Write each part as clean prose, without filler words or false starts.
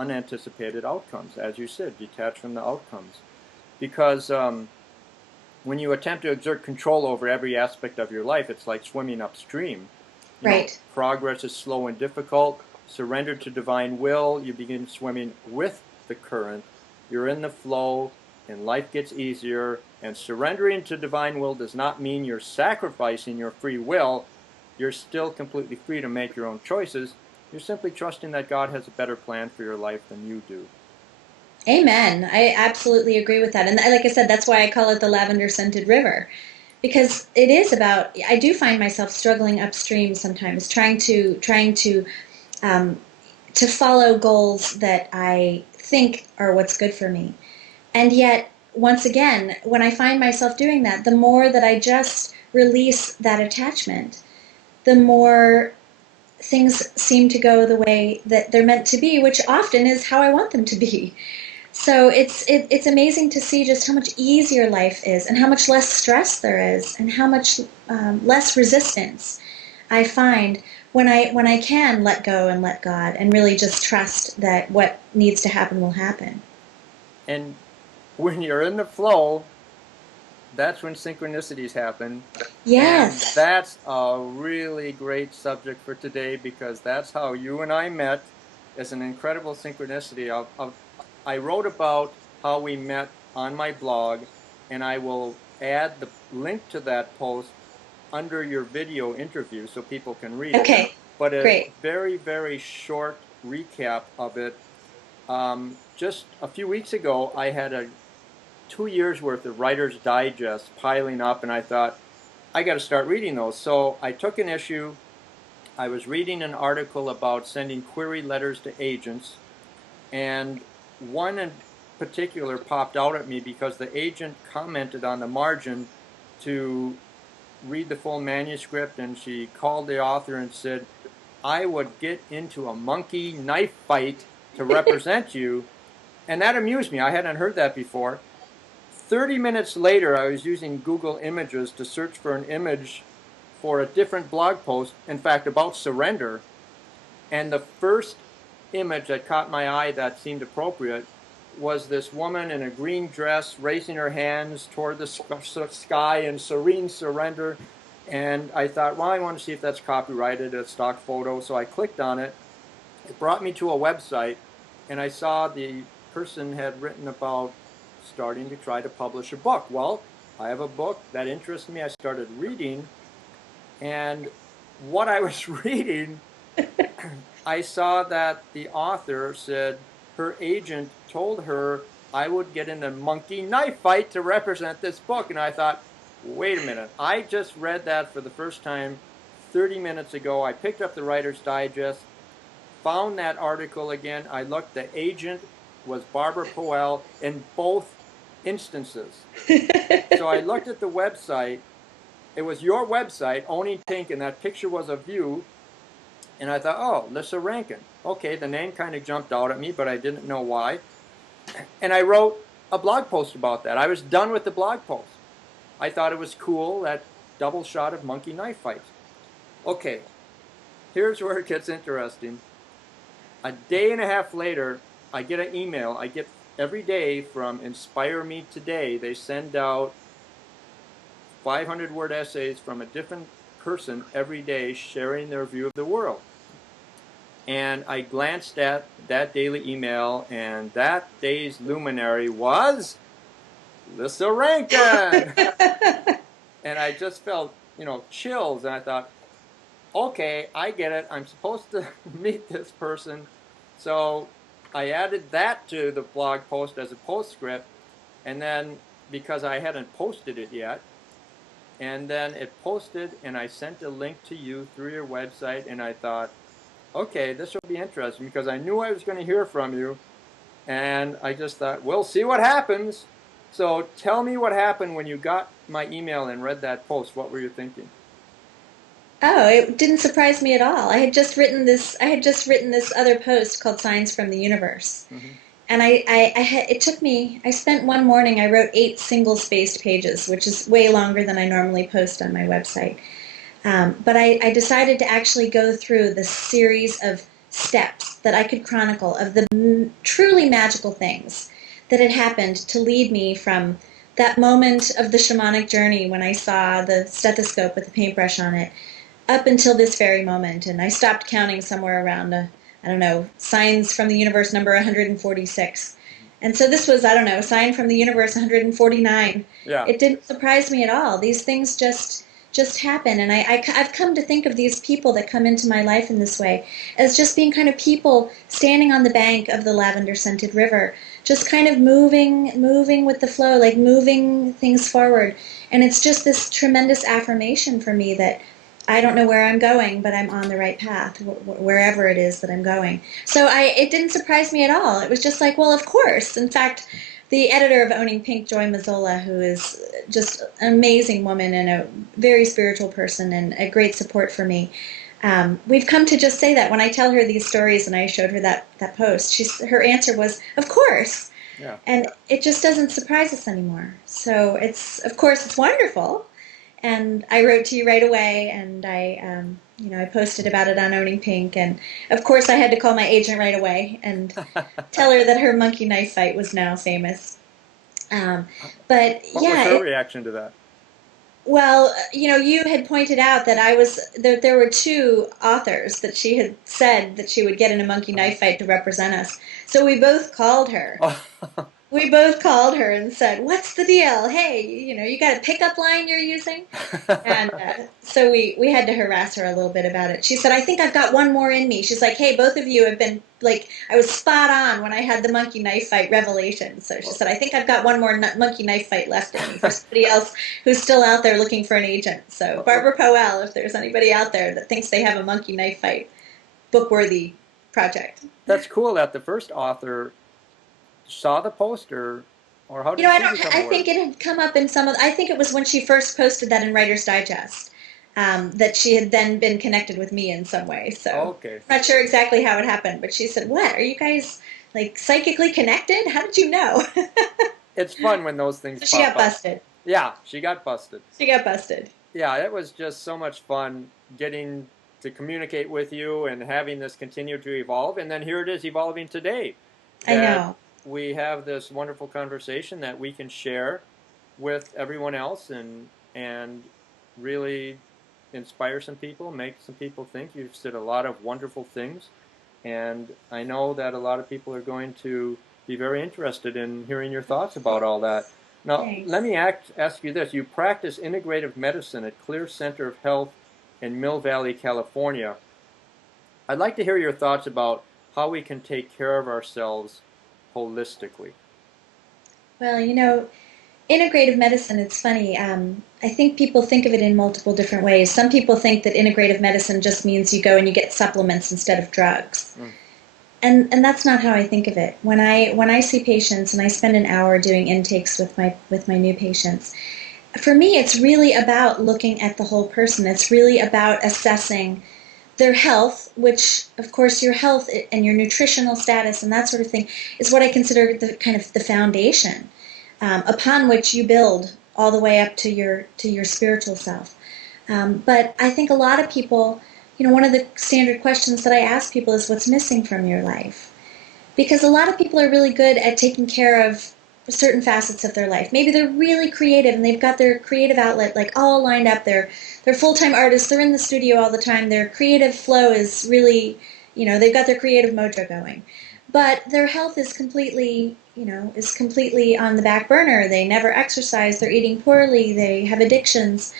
unanticipated outcomes, as you said, detach from the outcomes. Because when you attempt to exert control over every aspect of your life, it's like swimming upstream. You know, progress is slow and difficult. Surrender to divine will. You begin swimming with the current. You're in the flow, and life gets easier. And surrendering to divine will does not mean you're sacrificing your free will. You're still completely free to make your own choices. You're simply trusting that God has a better plan for your life than you do. Amen. I absolutely agree with that. And like I said, that's why I call it the lavender-scented river. Because it is about, I do find myself struggling upstream sometimes, trying to follow goals that I think are what's good for me. And yet, once again, when I find myself doing that, the more that I just release that attachment, the more things seem to go the way that they're meant to be, which often is how I want them to be. So it's amazing to see just how much easier life is, and how much less stress there is, and how much less resistance I find when I can let go and let God, and really just trust that what needs to happen will happen. And when you're in the flow, that's when synchronicities happen. Yes. And that's a really great subject for today, because that's how you and I met. It's an incredible synchronicity. I wrote about how we met on my blog, and I will add the link to that post under your video interview so people can read it. Okay, But a great. very, very short recap of it. Just a few weeks ago, I had 2 years worth of Writer's Digest piling up, and I thought, I got to start reading those. So I took an issue. I was reading an article about sending query letters to agents, and one in particular popped out at me because the agent commented on the margin to read the full manuscript, and she called the author and said, I would get into a monkey knife fight to represent you. And that amused me. I hadn't heard that before. 30 minutes later, I was using Google Images to search for an image for a different blog post, in fact, about surrender. And the first image that caught my eye that seemed appropriate was this woman in a green dress raising her hands toward the sky in serene surrender. And I thought, well, I want to see if that's copyrighted, a stock photo. So I clicked on it. It brought me to a website, and I saw the person had written about starting to try to publish a book. Well, I have a book that interests me. I started reading, and what I was reading, I saw that the author said her agent told her I would get in a monkey knife fight to represent this book. And I thought, wait a minute, I just read that for the first time 30 minutes ago. I picked up the Writer's Digest, found that article again. I looked, the agent was Barbara Poel in both instances. So I looked at the website. It was your website, Owning Pink, and that picture was of you. And I thought, oh, Lissa Rankin. Okay, the name kind of jumped out at me, but I didn't know why. And I wrote a blog post about that. I was done with the blog post. I thought it was cool, that double shot of monkey knife fights. Okay, here's where it gets interesting. A day and a half later, I get an email. I get every day from Inspire Me Today. They send out 500-word essays from a different person every day sharing their view of the world. And I glanced at that daily email, and that day's luminary was Lissa Rankin. And I just felt, chills, and I thought, okay, I get it. I'm supposed to meet this person. So I added that to the blog post as a postscript, and then because I hadn't posted it yet, and then it posted, and I sent a link to you through your website, and I thought, okay, this will be interesting, because I knew I was going to hear from you, and I just thought, we'll see what happens. So tell me what happened when you got my email and read that post. What were you thinking? Oh, it didn't surprise me at all. I had just written this other post called Signs from the Universe. Mm-hmm. And I spent one morning, I wrote 8 single-spaced pages, which is way longer than I normally post on my website. But I decided to actually go through the series of steps that I could chronicle of the truly magical things that had happened to lead me from that moment of the shamanic journey when I saw the stethoscope with the paintbrush on it up until this very moment. And I stopped counting somewhere around, I don't know, signs from the universe number 146. And so this was, I don't know, sign from the universe 149. Yeah. It didn't surprise me at all. These things just happen. And I've come to think of these people that come into my life in this way as just being kind of people standing on the bank of the lavender-scented river, just kind of moving with the flow, like moving things forward. And it's just this tremendous affirmation for me that I don't know where I'm going, but I'm on the right path, wherever it is that I'm going. So it didn't surprise me at all. It was just like, well, of course. In fact, the editor of Owning Pink, Joy Mazzola, who is just an amazing woman and a very spiritual person and a great support for me, we've come to just say that when I tell her these stories and I showed her that post, her answer was, of course. Yeah. And it just doesn't surprise us anymore. So of course, it's wonderful. And I wrote to you right away, and I posted about it on Owning Pink, and of course I had to call my agent right away and tell her that her monkey knife fight was now famous. But what yeah, was her reaction to that? Well, you had pointed out that there were two authors that she had said that she would get in a monkey knife fight to represent us. So we both called her. We both called her and said, "What's the deal? Hey, you got a pickup line you're using?" And so we had to harass her a little bit about it. She said, "I think I've got one more in me." She's like, "Hey, both of you have been I was spot on when I had the monkey knife fight revelation." So she said, "I think I've got one more monkey knife fight left in me for somebody else who's still out there looking for an agent." So Barbara Powell, if there's anybody out there that thinks they have a monkey knife fight book-worthy project. That's cool that the first author saw the poster, or how did I think it had come up in I think it was when she first posted that in Writer's Digest, that she had then been connected with me in some way. So okay. I'm not sure exactly how it happened, but she said, "What, are you guys psychically connected? How did you know?" It's fun when those things so she got busted. Yeah, she got busted. She got busted. Yeah, it was just so much fun getting to communicate with you and having this continue to evolve, and then here it is evolving today. I know. We have this wonderful conversation that we can share with everyone else and really inspire some people, make some people think. You've said a lot of wonderful things, and I know that a lot of people are going to be very interested in hearing your thoughts about all that. Now, Thanks. let me ask you this. You practice integrative medicine at Clear Center of Health in Mill Valley, California. I'd like to hear your thoughts about how we can take care of ourselves holistically. Well, integrative medicine, it's funny. I think people think of it in multiple different ways. Some people think that integrative medicine just means you go and you get supplements instead of drugs. And that's not how I think of it. When I see patients and I spend an hour doing intakes with my new patients, for me it's really about looking at the whole person. It's really about assessing their health, which, of course, your health and your nutritional status and that sort of thing is what I consider the kind of the foundation upon which you build all the way up to your spiritual self. But I think a lot of people, one of the standard questions that I ask people is, what's missing from your life? Because a lot of people are really good at taking care of certain facets of their life. Maybe they're really creative and they've got their creative outlet all lined up. They're full-time artists. They're in the studio all the time. Their creative flow is really, they've got their creative mojo going. But their health is completely on the back burner. They never exercise. They're eating poorly. They have addictions.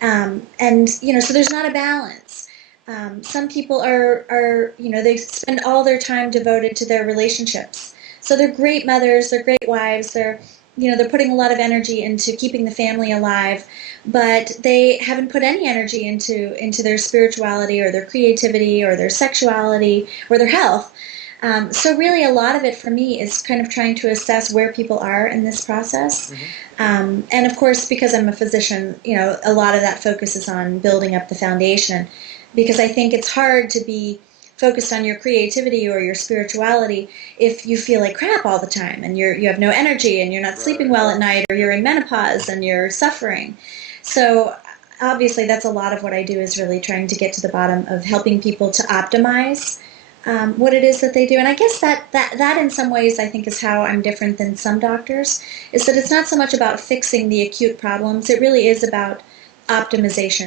So there's not a balance. Some people are they spend all their time devoted to their relationships. So they're great mothers, they're great wives, they're putting a lot of energy into keeping the family alive, but they haven't put any energy into their spirituality or their creativity or their sexuality or their health. So really a lot of it for me is kind of trying to assess where people are in this process. Mm-hmm. And of course, because I'm a physician, a lot of that focuses on building up the foundation, because I think it's hard to be focused on your creativity or your spirituality if you feel like crap all the time and you have no energy and you're not sleeping well at night, or you're in menopause and you're suffering. So obviously that's a lot of what I do, is really trying to get to the bottom of helping people to optimize what it is that they do. And I guess that in some ways I think is how I'm different than some doctors, is that it's not so much about fixing the acute problems. It really is about optimization.